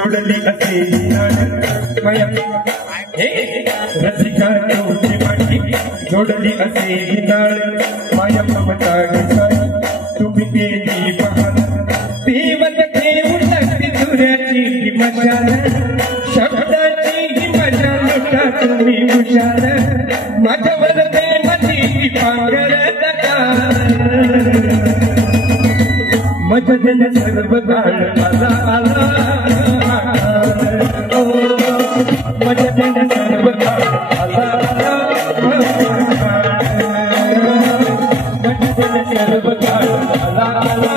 सोडली असे माया हे रसिका तुझी माटी जोडली असे माया ममता तुम्ही केली पहाल देवत घेऊन लागती तुऱ्याची मशाल शब्दाची मजा लुटा तुम्ही हुशार माझ्यावर प्रेमाची पांघर मजन सर्व काळ आला आला मजन सर्व काळ आला आला मजन सर्व काळ आला आला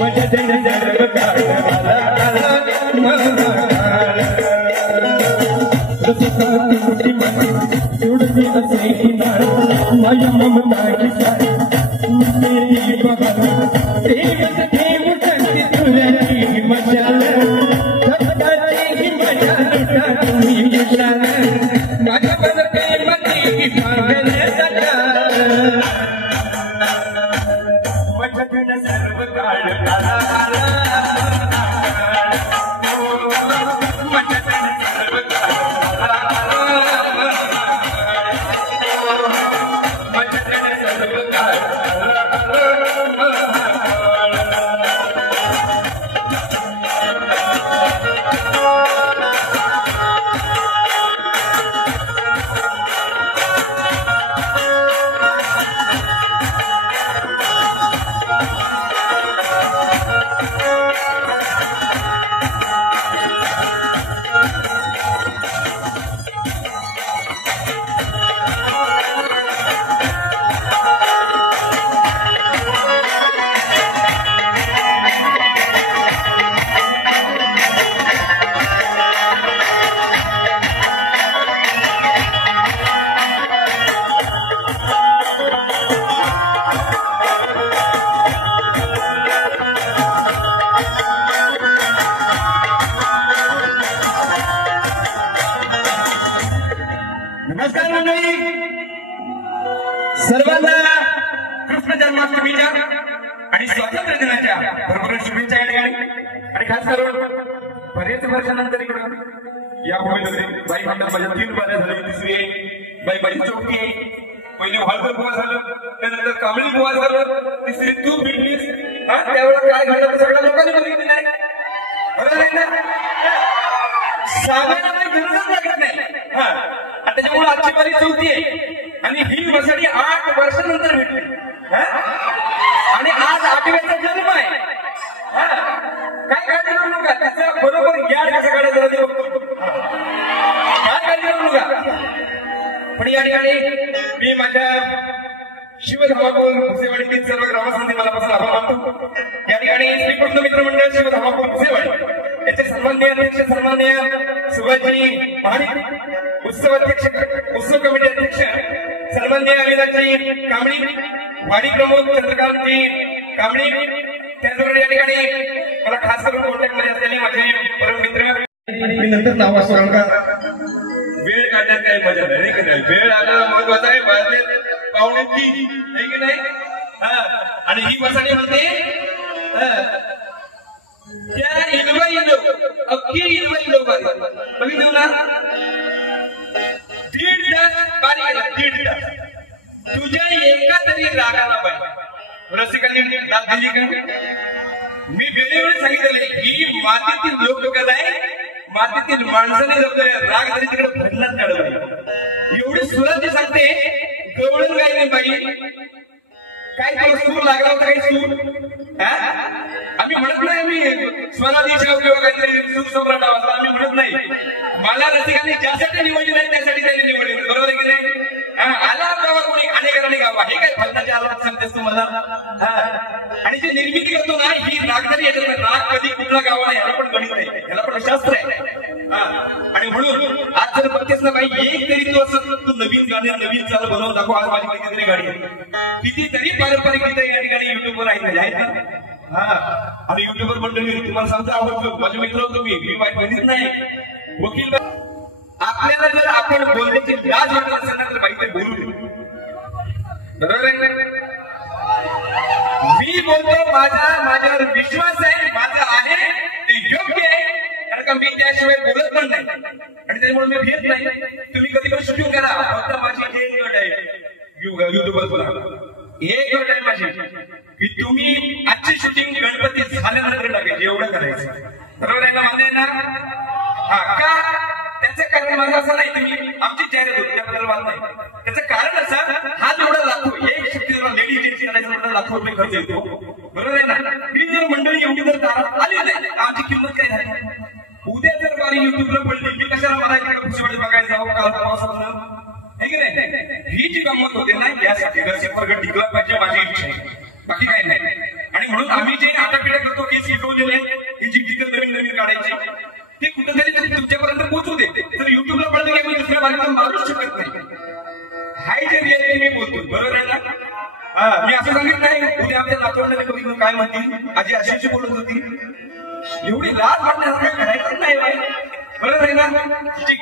मजन सर्व काळ आला आला रसिका तुझी माटी जोडली असे माया ममता मेरी बहार देवत घेऊन लागती तुझ्याची मशाल शब्दाची मजा लुटा तुम्ही हुशार माझ्यावर प्रेमाची पांघर मजन सर्व काळ आला आला मजन सर्व काळ नमस्कार मंडळी सर्वांना कृष्ण जन्माष्टमीच्या आणि स्वातंत्र्य दिनाच्या भरपूर शुभेच्छा या ठिकाणी आणि खास करून बरेच वर्षानंतर इकडून या भूमीमध्ये बाई म्हणतात माझ्या 3 बाऱ्या झाली तिसरी बाई बाई चौथी पहिली हळकर बुवा झालं त्यानंतर कांबळी बुवा झालं तिसरी तू भेटलीस त्यावेळेला काय घडलं तर सगळ्या लोकांनी बघितलं नाही बरोबर आहे ना सांगायला काही गरजच लागत नाही त्याच्यामुळे आजची बारी चौथी आहे आणि ही वसडी 8 वर्षानंतर भेटली आणि आज 8व्याचा जन्म आहे काय काळजी करू नका त्याचा बरोबर याड कसा काढायचा ते बघतो काय काळजी करू नका पण या ठिकाणी मी माझ्या शिवधामापूर भुसेवाडीतील सर्व ग्रामस्थांनी मनापासून आभार मानतो या ठिकाणी श्रीकृष्ण मित्र मंडळ शिवधामापूर भुसेवाडी याचे सन्माननीय अध्यक्ष सन्माननीय सुभाषजी महाडिक उत्सव अध्यक्ष उत्सव कमिटी अध्यक्ष सन्माननीय अविनाशजी कांबळी वाडी प्रमुख चंद्रकांतजी कांबळी त्याचबरोबर या ठिकाणी मला खास करून कॉन्टॅक्ट मध्ये असलेले माझे परम मित्र मी नंतर नाव असतो कारण का वेळ काढण्यात काही मजा नाही की नाही वेळ आला महत्वाचा आहे बाहेर पाहुणे ती आहे की नाही आणि ही वसाडी म्हणते त्या इलवा इलो अख्खी इलवा इलो बघितलं ना 1.5 तास बारी गेला 1.5 तास तुझ्या एका तरी रागाला बाई रसिकांनी दाद दिली का मी वेळेवेळी सांगितले ही मातीतील लोककला आहे मातीतील माणसाने राग तरी तिकडे भरलाच काढला एवढी सुराची सांगते गवळण गायले बाई काय तो सूर लागला होता काही सूर आम्ही म्हणत नाही आम्ही स्वराधीशाव किंवा काहीतरी सुख सम्राट असं आम्ही म्हणत नाही मला रसिकांनी ज्यासाठी निवडली नाही त्यासाठी त्यांनी निवडली बरोबर आहे की नाही आला गावा कोणी अनेकांनी गावा हे काय फलताचे आला सांगतेस तू मला आणि जी निर्मिती करतो ना ही रागदारी याच्यात राग कधी कुठला गावा याला पण गणित आहे याला पण शास्त्र आहे आणि म्हणून आज जर बघतेस ना बाई एक तरी तू असं तू नवीन गाणे नवीन चालू बनवून दाखव आज माझी कितीतरी गाडी कितीतरी पारंपरिक गीतं या ठिकाणी युट्यूबवर आहेत ना आणि युट्यूबर मंडळी तुम्हाला सांगतो आवडतो माझे मित्र होतो मी बघित नाही वकील आपल्याला जर आपण बोलण्याची लाज वाटत असेल ना तर बाई बोलू दे बरोबर आहे मी जी बोलतो माझ्यावर विश्वास आहे, माझा आहे ते योग्य आहे, कारण का मी त्याशिवाय बोलत पण नाही आणि त्यामुळे मी भेट नाही. तुम्ही कधी पण शूटिंग करा, फक्त माझी एक अट आहे युट्यूबवर, एक अट आहे माझी की तुम्ही आजची शूटिंग गणपती झाल्यानंतर टाकायची, एवढं करायचं. बरोबर आहे ना? म्हणजे ना हा का त्याचं कारण माझं असं नाही तुम्ही आमची जाहिरात होती त्याबद्दल मला नाही. त्याचं कारण असं, हा जेवढा लाखो एक शक्तीला लेडीज जेंट्स करायचा म्हटलं लाखो रुपये खर्च येतो. बरोबर आहे ना? ही जर मंडळी एवढी जर दारात आली नाही आमची किंमत काय झाली? उद्या जर वारी युट्यूबला पडली मी कशाला मला इकडे खुशीवाडी बघायला जाऊ काल पावसानं, हे की नाही? ही जी गंमत होते ना यासाठी दर्शक वर्ग टिकला पाहिजे, माझी इच्छा आहे, बाकी काही नाही. आणि म्हणून आम्ही जे आता पिढ्या करतो केस शिकवलेले ही जी गीतं नवीन नवीन काढायची ते कुठेतरी तुमच्यापर्यंत पोहोचू दे. तर युट्यूबला पडलं की आम्ही दुसऱ्या भागातून मारूच शकत नाही. हाय जे रियालिटी मी बोलतो, बरोबर आहे ना? मी असं सांगितलं नाही उद्या आमच्या नातवंडाने बघितलं काय म्हणतील, आजी अशी बोलत होती, एवढी लाज वाटण्यासारखं करायचं नाही. बरोबर आहे ना?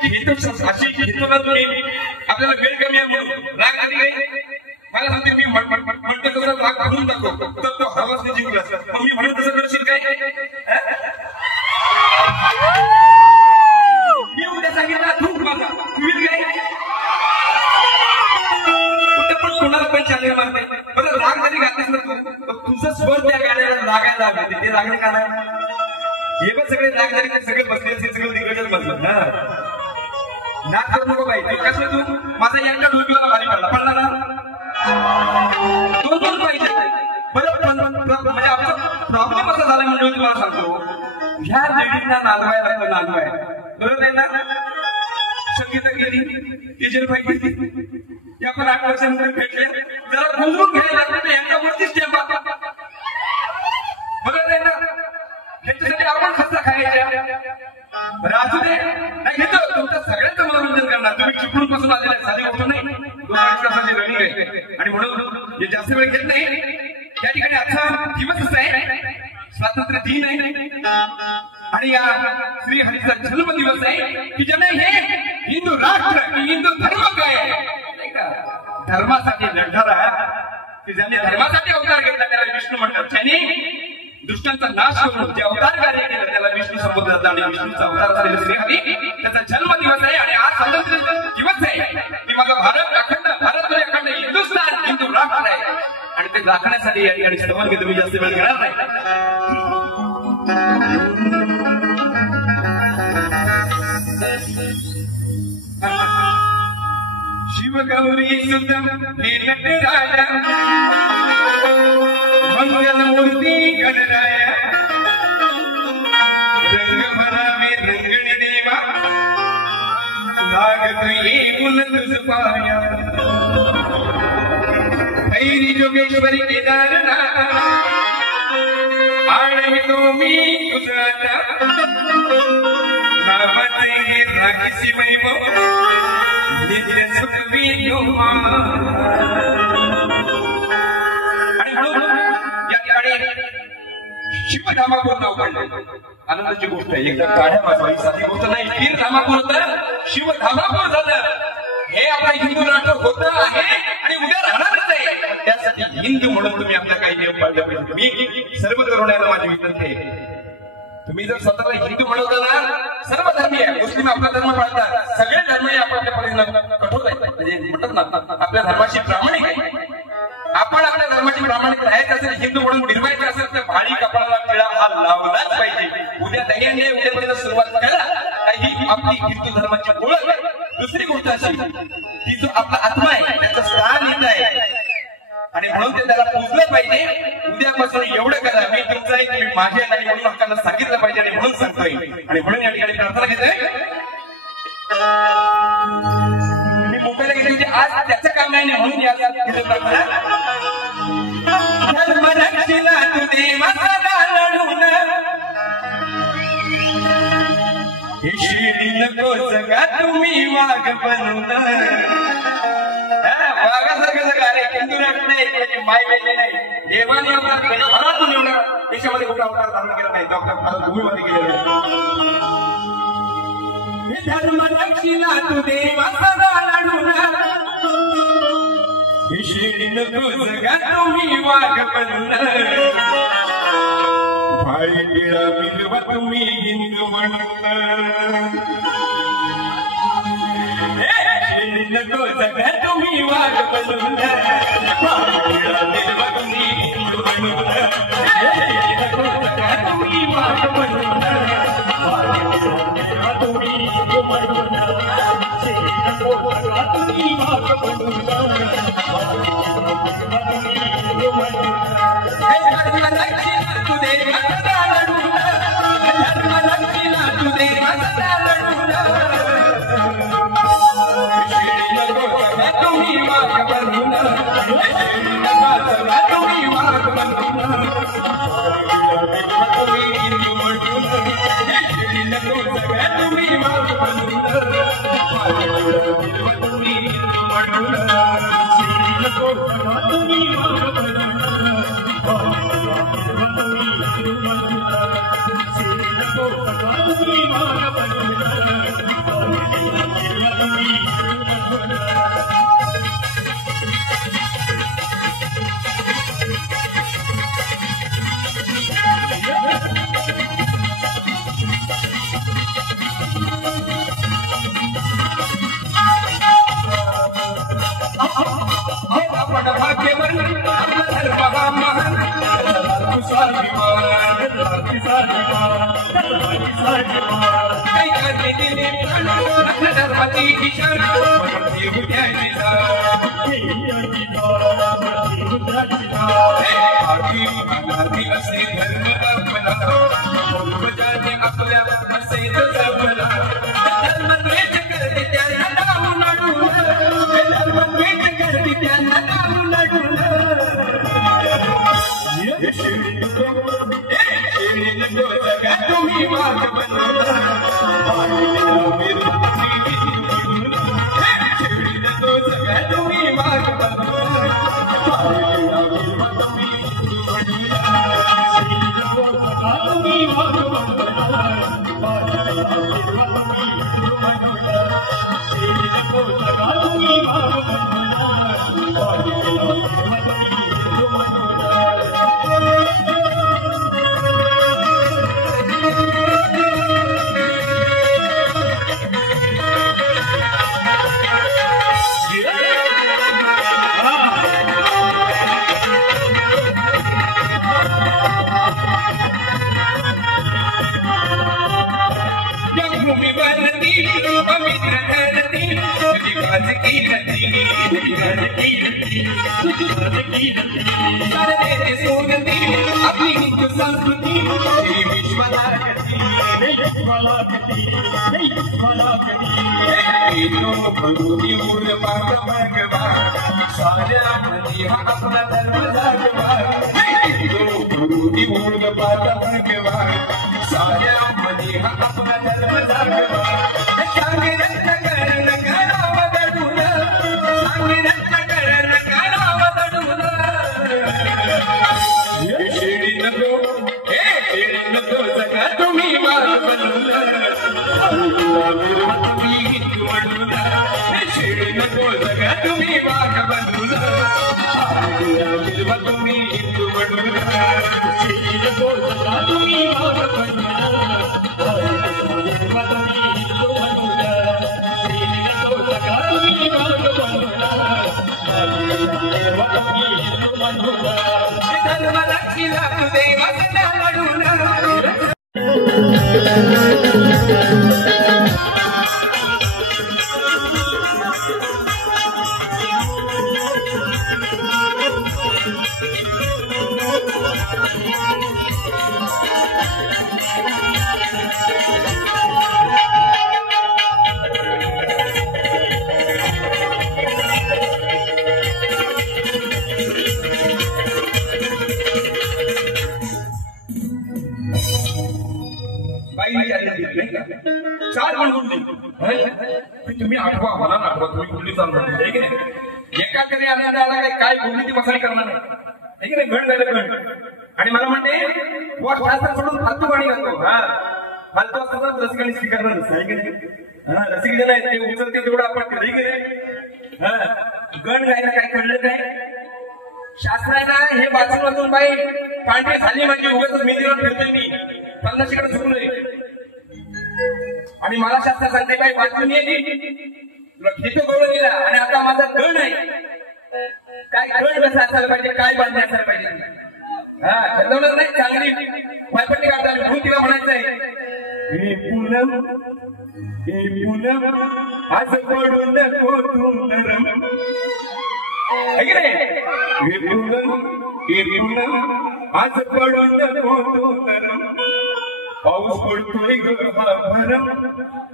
घेतो अशी घेतो ना तुम्ही, आपल्याला वेळ कमी आहे म्हणून राग आधी नाही. मला सांगते मी म्हणतो तसं राग भरून दाखव तर तो हवाच नाही जिंकला, मग मी म्हणत तसं करशील काय? मी उद्या सांगितलं तू माझा तुम्ही काय कुठे पण कोणाला पण चालेल मारते. बरं राग जरी घातलीस ना तू, तुझं स्वर त्या गाण्याला लागायला हवे, ते लागणे का नाही? हे पण सगळे राग जरी सगळे बसले असेल, सगळं दिग्गजच बसलं ना. नाक करू नको बाई, कसं तू माझा एकटा डोक्याला भारी पडला ना, दोन पाहिजे. बरं म्हणजे आमचा प्रॉब्लेम असा झाला म्हणजे तुम्हाला सांगतो, ह्या लेडीजला नांदवाय, बरोबर आहे ना? संगीता गेली, टीचर पाहिजे, या पण 8 वर्षानंतर भेटले, जरा गुंजून घ्यायला लागले तर यांच्यावरतीच टेंबा. बरोबर आहे ना? ह्याच्यासाठी आपण खर्च खायच्या राजू दे नाही घेतो, तुमचं सगळ्यांचं मनोरंजन करणार. तुम्ही चिपळूण पासून आलेला आहे, साधी गोष्ट नाही. 2-2.5 तासाची रनिंग आहे आणि म्हणून जे जास्त वेळ घेत नाही. त्या ठिकाणी आजचा दिवसच आहे, स्वातंत्र्य दिन आहे आणि या श्री हरीचा जन्म दिवस आहे की ज्याने हे हिंदू राष्ट्र हिंदू धर्म काय धर्मासाठी लढणारा, की ज्याने धर्मासाठी अवतार घेतला त्याला विष्णू म्हणतात. ज्याने दुष्टांचा नाश करून जे अवतार कार्य केलं त्याला विष्णू संबोधलं जातं आणि विष्णूचा अवतार असलेला श्रीहरी त्याचा जन्म दिवस आहे. आणि आज स्वातंत्र्य दिवस आहे की माझा भारत अखंड, भारत अखंड हिंदुस्थान हिंदू राष्ट्र आहे आणि ते राखण्यासाठी या ठिकाणी श्रवण घेतो. मी जास्त वेळ घेणार नाही. शिवगौरी सुतम हे नटराजा मंगलमूर्ती गणराया रंग भरावे रंगणी देवा लागत येऊन तुझ पाया भैरी जोगेश्वरी केदारनाथ आळवितो मी तुझं आता नावाचे हे राखसी वैभव नित्य सुखवी आणि म्हणून या ठिकाणी शिवधामापूर नाव पडलं. आनंदाची गोष्ट आहे, एकदम काढ्या वाजवाई साधी गोष्ट नाही. वीर धामापूर तर शिवधामापूर झालं. हे आपला हिंदू राष्ट्र होतं आहे आणि उद्या राहणारच आहे. त्यासाठी हिंदू म्हणून तुम्ही आपल्या काही नियम पाळले पाहिजे. मी सर्व तरुणांना माझी विनंती आहे, तुम्ही जर स्वतःला हिंदू म्हणवता ना, सर्व धर्मीय मुस्लिम आपला धर्म पाळतात, सगळे धर्म आपल्या परीने कठोर आहेत, म्हणजे म्हणतात ना आपल्या धर्माशी प्रामाणिक आहे. आपण आपल्या धर्माची प्रामाणिक राहायचं असेल, हिंदू म्हणून निर्वायचं असेल तर भाडी कपाळाला टिळा हा लावलाच पाहिजे. उद्या दहीहंडी उद्यापर्यंत सुरुवात करा. ही आपली हिंदू धर्माची ओळख. दुसरी गोष्ट अशी की जो आपला आत्मा आहे त्याचं स्थान येत आहे आणि म्हणून ते त्याला पोचलं पाहिजे. उद्यापासून एवढं करा, मी तुमचं आहे तुम्ही माझे आणि म्हणून लोकांना सांगितलं पाहिजे आणि म्हणून सांगतोय. आणि म्हणून या ठिकाणी प्रार्थना घेतोय. मी मुंबईला गेले म्हणजे आज त्याचं काम नाही म्हणून या प्रार्थना धर्म रक्षिला तू देवा सदा लढून शिडी नको जगा तुम्ही वाघ बनून. वाघासारखं जगा रे, हिंदू राष्ट्र नाही, त्याची माय वेगळी नाही. देवाने भारतातून एवढा देशामध्ये कुठला अवतार धारण केला नाही, डॉक्टर भारत भूमीमध्ये गेलेले. धर्म रक्षिला तू देवा सदा लढून शिडी नको जगा तुम्ही वाघ बनून. तुम्ही हिंदू म्हणून नको सगळ्या तुम्ही वाघ बनून देव तुम्ही हिंदू म्हणून नको सगळ्या तुम्ही वाघ बनून देव तुम्ही हिंदू म्हणून नको सगळ्या तुम्ही वाघ बनून हिंदू म्हणून तुम्ही आठवा मला आठवा तुम्ही कुठली चालणार आहे की नाही एका तरी आला काय बोलली ती मसाली करणार नाही की नाही घड झालं घड आणि मला म्हणते शास्त्र सोडून फालतू गाणी घालतो फालतू असतात रसिकांनी स्वीकारणार नसतं की नाही रसिक जण आहेत ते उचलते तेवढं आपण कधी गेले गण गायला काय कळलं काय शास्त्राला हे वाचून वाचून बाई पांढरी झाली म्हणजे उगाच मेहंदीवर फिरते मी पन्नाशीकडे झुकलोय आणि मला शास्त्र सांगते काय वाचून येते तुला घेतो गौरव दिला आणि आता माझा गण आहे काय गण कसं असायला पाहिजे काय बांधणे असायला पाहिजे हा ठरवणार नाही चांगली पायपट्टी काढता म्हणून तिला म्हणायचंय हे पूनम आज पडू नको तू नरम हे पूनम आज पडू नको तू नरम पाऊस पडतोय भरम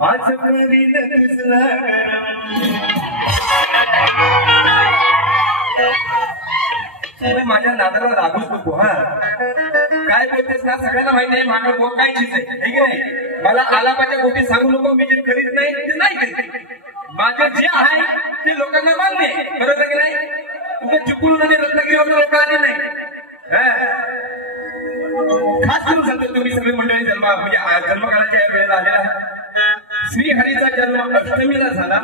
आज करीन तुझला गरम माझ्या नादाला रागूच नको हा काय बोलतेस ना सगळ्यांना माहिती आहे माझं बोल काय चीज आहे की नाही मला आलापाच्या गोष्टी सांगू नको मी जे करीत नाही ते नाही करीत माझं जे आहे ते लोकांना मान्य आहे बरोबर की नाही तुझं चिपळूण आणि रत्नागिरीवर लोक आले नाही खास करून सांगतो तुम्ही सगळी मंडळी जन्मकाळाच्या या वेळेला आलेला श्रीहरीचा जन्म अष्टमीला झाला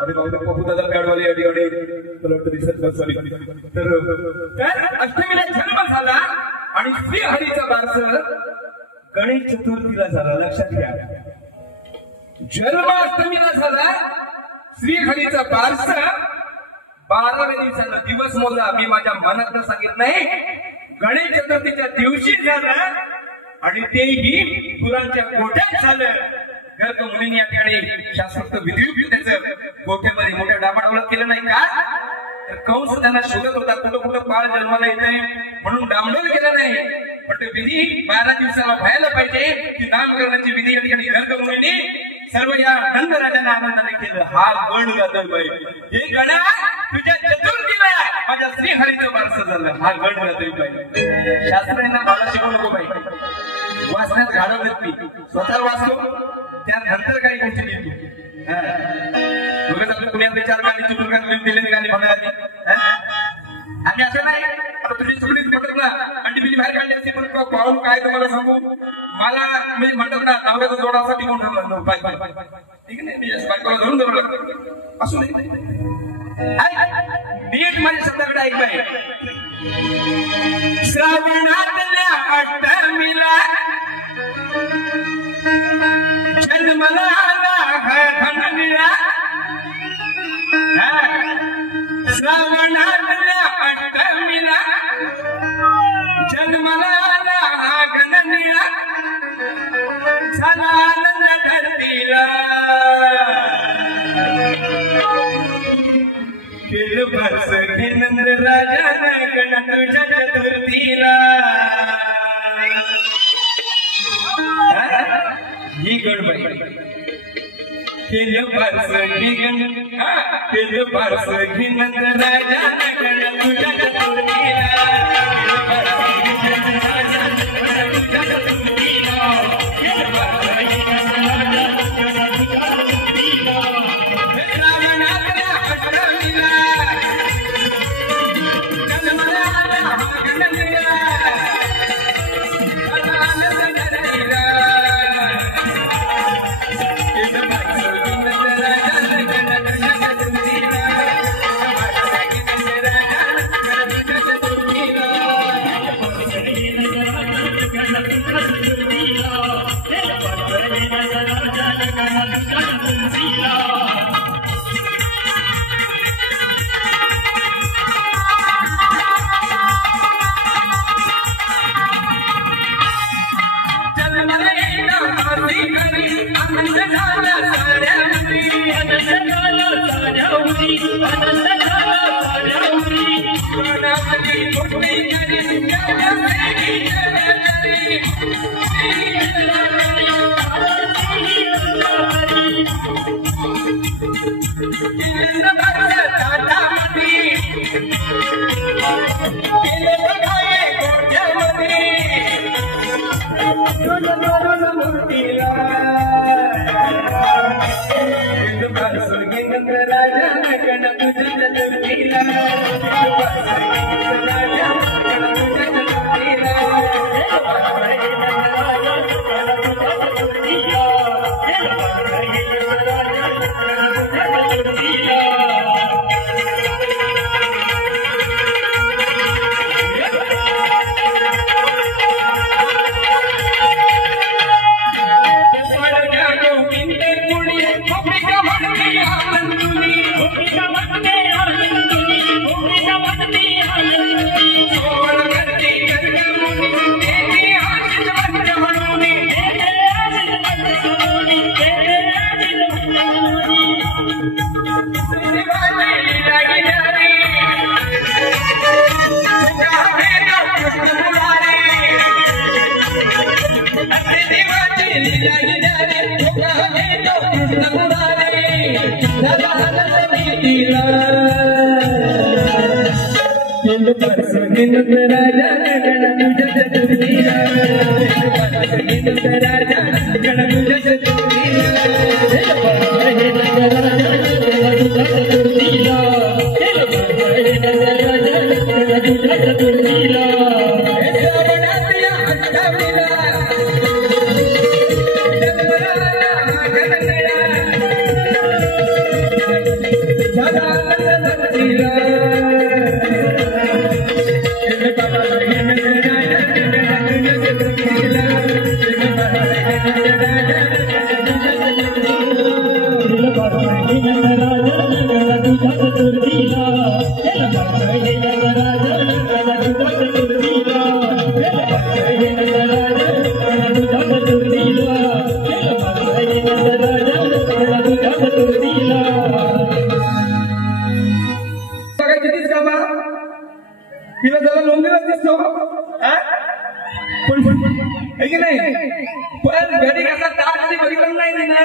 अरे बाबा दादा गाडवाले तर अष्टमीला जन्म झाला आणि श्रीहरीचा वारस गणेश चतुर्थीला झाला लक्षात घ्या जन्म अष्टमीला झाला श्रीहरीचा वारस 12व्या दिवसाला दिवस मोजा मी माझ्या मनात सांगितलं नाही गणेश चतुर्थीच्या दिवशी झालं आणि तेही गुरांच्या गोठ्यात झालं गर्ग मुलींनी या ठिकाणी शास्त्रोक्त विधी त्याचं गोठ्यामध्ये मोठ्या डामाडोळत केलं नाही का तर कंस त्यांना शोधत होता कुठं कुठं बाळ जन्माला येत आहे म्हणून डामडोल केलं नाही पण ते विधी 12 दिवसाला व्हायला पाहिजे ती नामकरणाची विधी या ठिकाणी गर्ग मुलींनी सर्व या नंदराजांना आनंदाने केलं हा गण गातोय हे गणा तुझ्या चतुर्थीला माझ्या श्रीहरीचं वारस झालं हा गण गातोय बाई शास्त्रांना मला शिकवू नको बाई वाचण्यात घालवत मी स्वतः वाचतो त्यानंतर काही गोष्टी लिहितो बघत आपल्या पुण्यात विचार गाणी चिपळूणकात लिहून दिलेली गाणी म्हणाली आणि असं नाही आता तुझी चुकलीच पटत ना अंडी बिली बाहेर काढली असते पण पाहून काय तुम्हाला सांगू मला म्हणजे म्हणतात ना नवऱ्याचा जोडा असा टिकून ठेवला बाय ठीक आहे मी बायकोला धरून धरू लागतो असू नाही नीट माझ्या शब्दाकडे ऐक बाई श्रावणातल्या अष्टमीला जन्मला हनुमीला श्रावणातल्या अष्टमीला जन्मला गणनीला झाला आनंद धरतीला केलं बस नंद राजा गण तुझ्या चतुर्थीला ही गणबाई केलं बस केलं बस नंद राजा गण तुझ्या चतुर्थीला तिला जरा लोंगेला दिसतो पण नाही पण घरी कसा तार कधी बघितलं नाही ना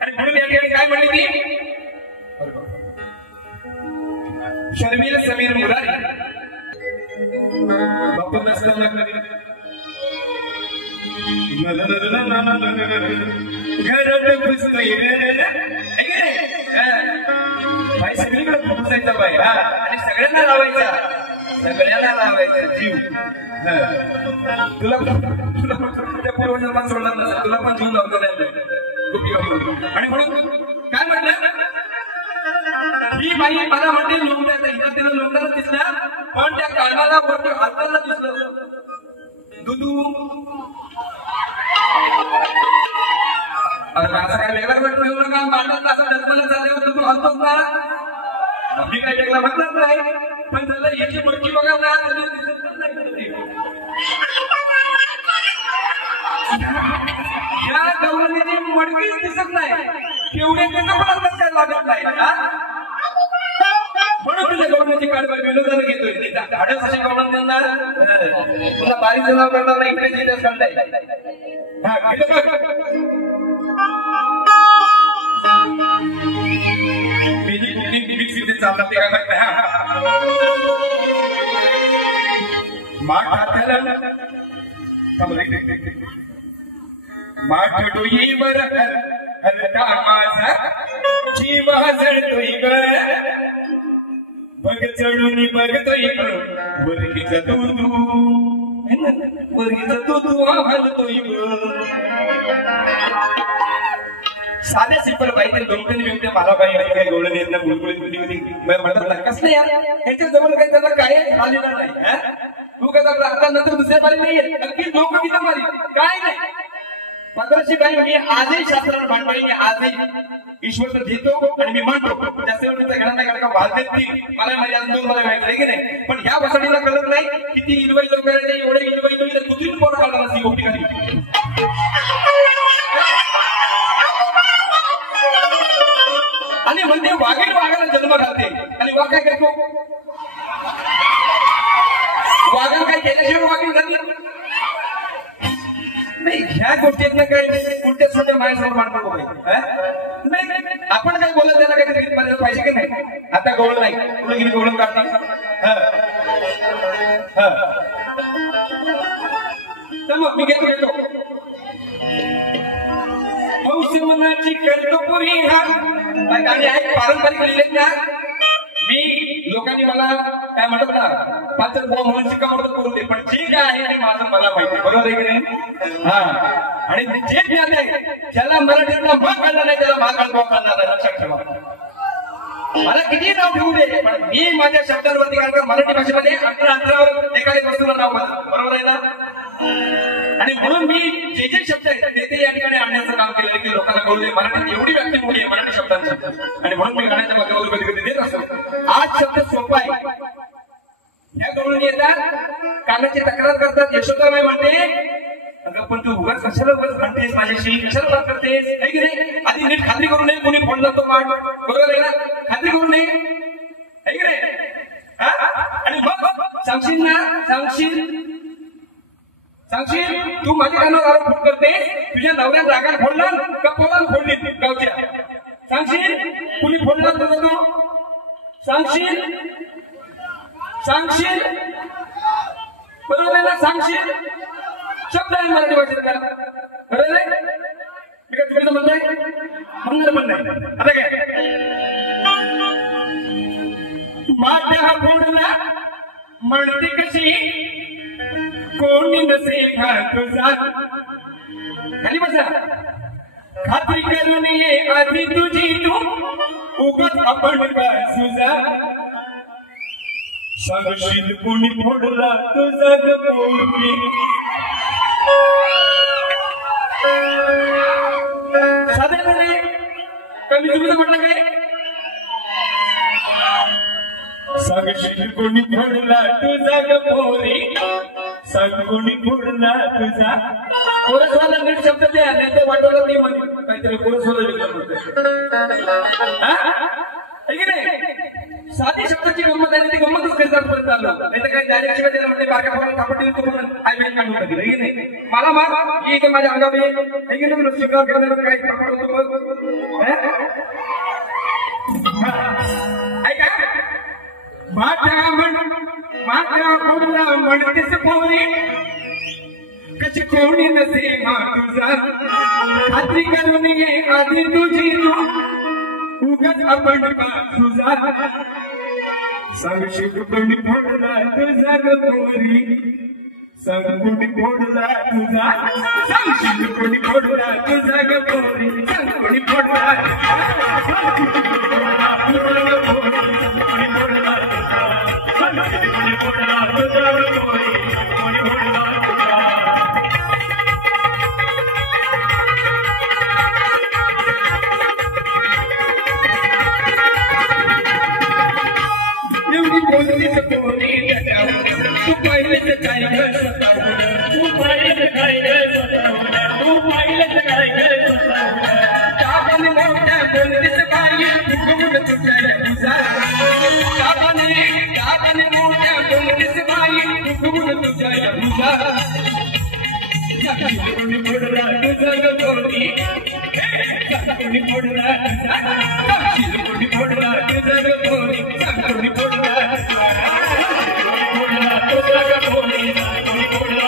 आणि म्हणून या ठिकाणी काय म्हणली ती शर्मिल समीर मुरारी बापू नसताना घरात घुसतोय भाई सगळीकडे घुसायचा बाई आणि सगळ्यांना लावायचा जीव तुला त्या पूर्वजन्मात सोडणार नसेल तुला पण जीव लावतो आणि म्हणून काय म्हटलं ही बाई मला म्हणते लोंढ्याचं इथं तिला लोंढ्याला दिसलं पण त्या कानाला वरती हाताला दिसलं दुधू असं काय वेगळा भेटलं का मांडत असं डसमला चालल्यावर तू हलतोस ना मी काही वेगळा म्हटलंच नाही पण त्याला याची मडकी बघा ना या गौरवीची मडकीच दिसत नाही केवढे त्याचा पण लक्षात लागत नाही म्हणून तुझ्या गौरवीची काढ विनोदाला घेतोय आडस असे गौरवांना तुला बारीक जनाव करणार नाही इकडे जिथे सांगताय चालणार ते काय माठ डोईवर हलता माझा जीव हसतोय ग बघ चढून बघतोय वर्गीचा तू हलतोय साध्या सिंपल पाहिजे गमतीने बिमते मला पाहिजे काही गोळण येत ना बुलबुलीत बुली होती म्हणतात ना कसं यार ह्याच्या जवळ काही त्याला काय आलेलं नाही तू कसा आता नंतर दुसऱ्या पारी नाही अगदी लोक किती मारी काय नाही पंधराशे बाई मी आजही शास्त्राला भांडवली मी आजही ईश्वर तर घेतो आणि मी म्हणतो जास्त घडा नाही कारण का वाद देत नाही मला माझ्या अजून मला माहिती आहे की नाही पण ह्या वसाडीला कळत नाही किती इनवाई लोक एवढे इनवाई तुम्ही तर कुठून पोरं काढणार असती गोष्टी कधी आणि म्हणते वाघीण वाघाला जन्म घालते आणि वाघ काय करतो वाघाला काय केल्याशिवाय वाघीण झाली नाही ह्या गोष्टीत ना काय उलटे सुलटे माझ्यासमोर मांडतो नाही आपण काय बोलत त्याला काही पाहिजे की नाही आता गवळ नाही तुला गेली गवळण काढते तर मग मी घेतो हौस मनाची करतो पुरी हा गाणी आहेत पारंपरिक लिहिलेत ना मी लोकांनी मला काय म्हणतात ना पाच म्हणून शिक्का म्हणतो करून दे पण जे काय आहे ते माझं मला माहिती बरोबर आहे की नाही हा आणि जे ज्ञान आहे ज्याला मराठीतला मा कळणार नाही त्याला मा कळतो कळणार नाही लक्षात ठेवा मला किती नाव ठेवू दे पण मी माझ्या शब्दांवरती कारण मराठी भाषेमध्ये अंतरावर एखाद्या वस्तूला नाव बदलतो बरोबर आहे ना आणि म्हणून मी जे जे शब्द आहेत ते या ठिकाणी आणण्याचं काम केलेलं की लोकांना कळू दे मराठीत एवढी व्याप्ती मोठी आहे मराठी शब्दांची आणि म्हणून मी गाण्याच्या माध्यमातून कधी कधी देत असतो आज शब्द सोपा आहे ह्या गवळणी येतात कानाची तक्रार करतात यशोदाबाई म्हणते अगं पण तू उगाच कशाला उगाच म्हणतेस माझ्याशी कशाला बात करतेस आहे की नाही आधी नीट खात्री करू नये कोणी फोन लावतो माठ बरोबर आहे ना खात्री करू नये आहे की नाही आणि मग सांगशील ना सांगशील तू माझ्या कानावर आरोप करते तुझ्या नवऱ्यात रागात फोडला का पोराला फोडली सांगशील कुणी फोडला तुझा तू सांगशील सांगशील बरोबर आहे ना सांगशील शब्द आहे मराठी भाषेत का बरोबर आहे मी काय चुकीचं म्हणतोय म्हणणार पण नाही आता काय माझ्या फोडला म्हणते कशी कोणी नसे घा तुझा खाली बसा खात्री करून ये आधी तुझी तू उगाच आपण का सुजा सांगशील कोणी फोडला तुझा पोटी साधारण कमी चुकीचं म्हटलं काय सांगशील कोणी फोडला तुझा पोरी सांग कोणी फोडला तुझा कोरसवाला नीट शब्द द्या नाही तर वाटवलं नाही म्हणजे काहीतरी कोरसवाला की नाही साधी शब्दाची गंमत आहे ती गंमतच करतात परत आलं नाही तर काही डायरेक्ट शिवाय त्याला म्हणते बारक्या फोन सापडली तो पण आय वेळ काढून टाकली आहे की नाही मला मार की इथे माझ्या अंगावर आहे की नाही स्वीकार करण्याचं काही प्रकार होतो ऐका माझ्या फोडला म्हणतेस पोरी कशी कोणी नसे तुझा खात्री करून ये आधी तुझी तू उगाच आपण का तुझा सांगशील कोणी फोडला तुझा पोरी सांग कोणी फोडला तुझा सांगशील कोणी फोडला तुझा पोरी सांग कोणी फोडला तू पाहिलं काय तू पाहिलं काय तू पाहिलं काय मोठ्या बोलतेच पाहिजे तुझा मोठ्या बोलतेच पाहिजे तुझा कोणी फोडला तुझा गोरी कोणी फोडला कोणी फोडला तुझा गोरी कोणी फोडला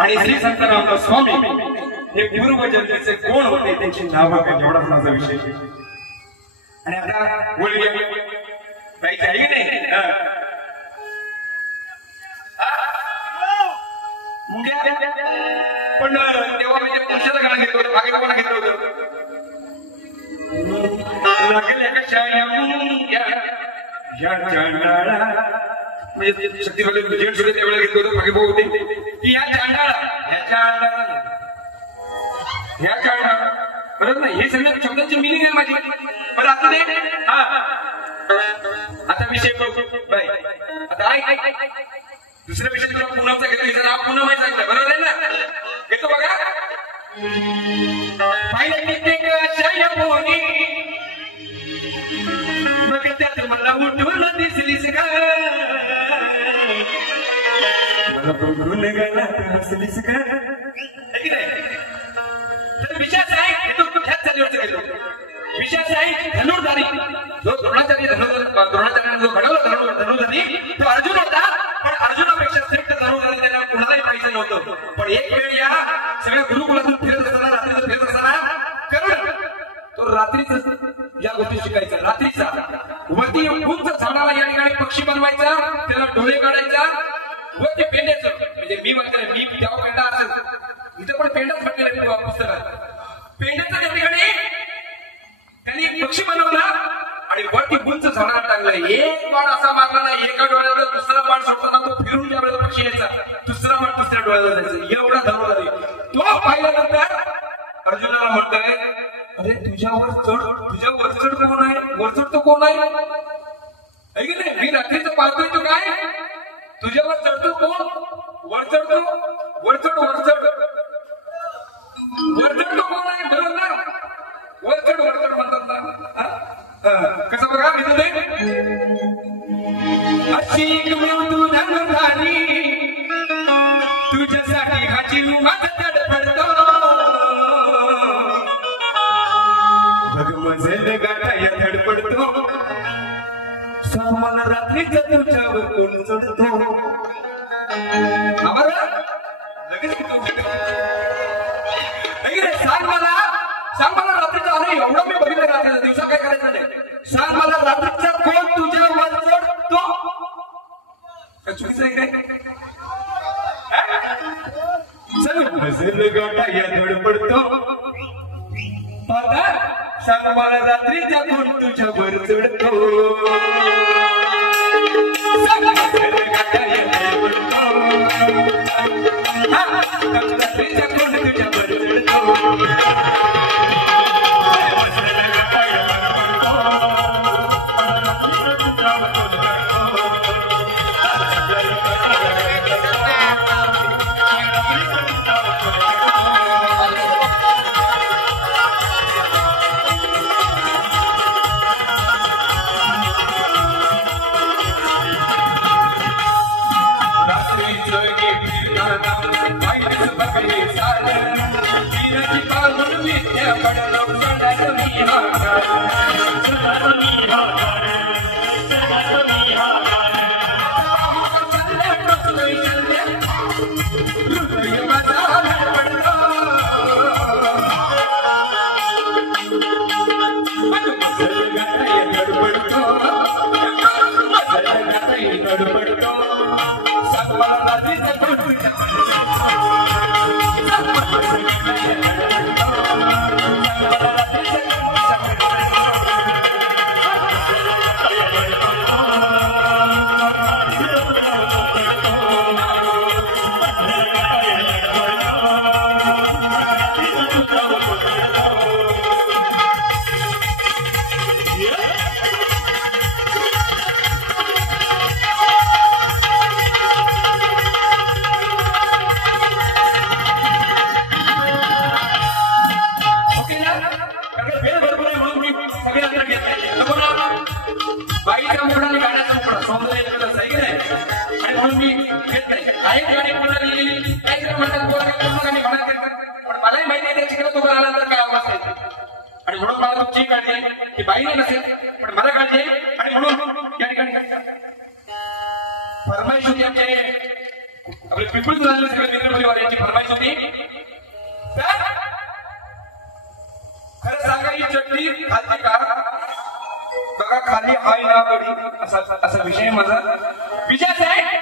आणि श्री संत रामदास स्वामी हे पूर्वजन्मेचे कोण होते त्यांची नाव एवढाच माझा विषय आणि आता बोलूया बाईची आई नाही पण तेव्हा म्हणजे पुरुषाचं गाणं घेतलं होतं मागे कोणा घेतलं होतं लागेल एका म्हणजे शक्तीमध्ये जेंट सुद्धा त्यावेळेला घेतलं होतं मागे होते की या चांडाळा बरोबर नाही हे सगळ्या शब्दांची मिनिंग आहे माझी पण आता नाही हा आता विषय बाई आता दुसऱ्या विषय तुला पुनमचा घेतो हिचं नाव पुनम आहे सांगलं बरोबर आहे ना घेतो बघा पाहिलं कित्येक अशा पोरी मग त्यात मला उठवून दिसलीस का मला बघून गाण्यात हसलीस का तर विषयाच आहे घेतो ह्याच चालीवरचं घेतो विषयाच आहे धनुर्धारी जो द्रोणाचार्याने जो घडवला धनुर्धारी तो अर्जुन होता पण अर्जुनापेक्षा नव्हतं. पण एक वेळ या सगळ्या गुरुकुलातून फिरत असताना, रात्रीचं फिरत असताना करण तो रात्रीच या गोष्टी शिकायचा. रात्रीचा वरती उंच झाडाला या ठिकाणी पक्षी बनवायचा, त्याला डोळे काढायचा, वरती पेंड्याचं, म्हणजे मी म्हणतो मी तेव्हा पेंडा असेल, इथं पण पेंडाच म्हटलेला तेव्हा पुस्तकात. पेंड्याचं त्या ठिकाणी त्यांनी एक पक्षी बनवला आणि वरती उंच झाडाला टाकलं. एक बाण असा मारला नाही, एका डोळ्यावर दुसरा बाण सोडताना तो फिरून त्यावेळेला पक्षी यायचा, दुसरा बाण दुसऱ्या डोळ्यावर जायचं. एवढा धरून झाली. तो पाहिल्यानंतर अर्जुनाला म्हणतोय, अरे तुझ्या वरचढ कोण आहे? वरचढ तो कोण आहे? की नाही, मी रात्रीचं पाहतोय तो काय तुझ्यावर चढतो कोण? वरचढ तो वरचढ तो कोण आहे? बरोबर ना, वरचढ म्हणतात ना. कसं बघा मी तुझे अशी तू धनधारी, तुझ्यासाठी हा जीव माझा तडफडतो. मजेल गाठाया धडपडतो, सामान रात्रीच तुझ्यावर कोण चढतो. आम्हाला लगेच सांग मला रात्रीचा. अरे एवढं मी बघितलं रात्रीचा, दिवसा काय करायचं नाही. सांग मला रात्रीचा कोण तुझ्यावर चढतो? चुकीचं आहे काय? मजेल गाठाया धडपडतो, सांग मला रात्रीच्या कोण तुझ्यावर चढतो. रात्रीच्या कोण तुझ्यावर चढतो. बाईच्या मुलाने गाण्याचा मुळा सौंदर्य आहे की नाही. आणि म्हणून मी घेत नाही. काही गाणी कोणाला लिहिलेली, काही जण म्हणतात गाणी म्हणत करतात, पण मलाही माहिती आहे त्याच्याकडे तो आला तर काय आवाज आहे. आणि म्हणून मला तुमची काळजी आहे की बाईने नसेल पण मला काळजी आहे. आणि म्हणून या ठिकाणी फरमाईश होती आमचे आपले पिंपळी मित्र परिवार यांची फरमाईश होती. खरं सांगा ही चटणी खाते का? बघा खाली हाय ना गडी असा विषय माझा विजय आहे.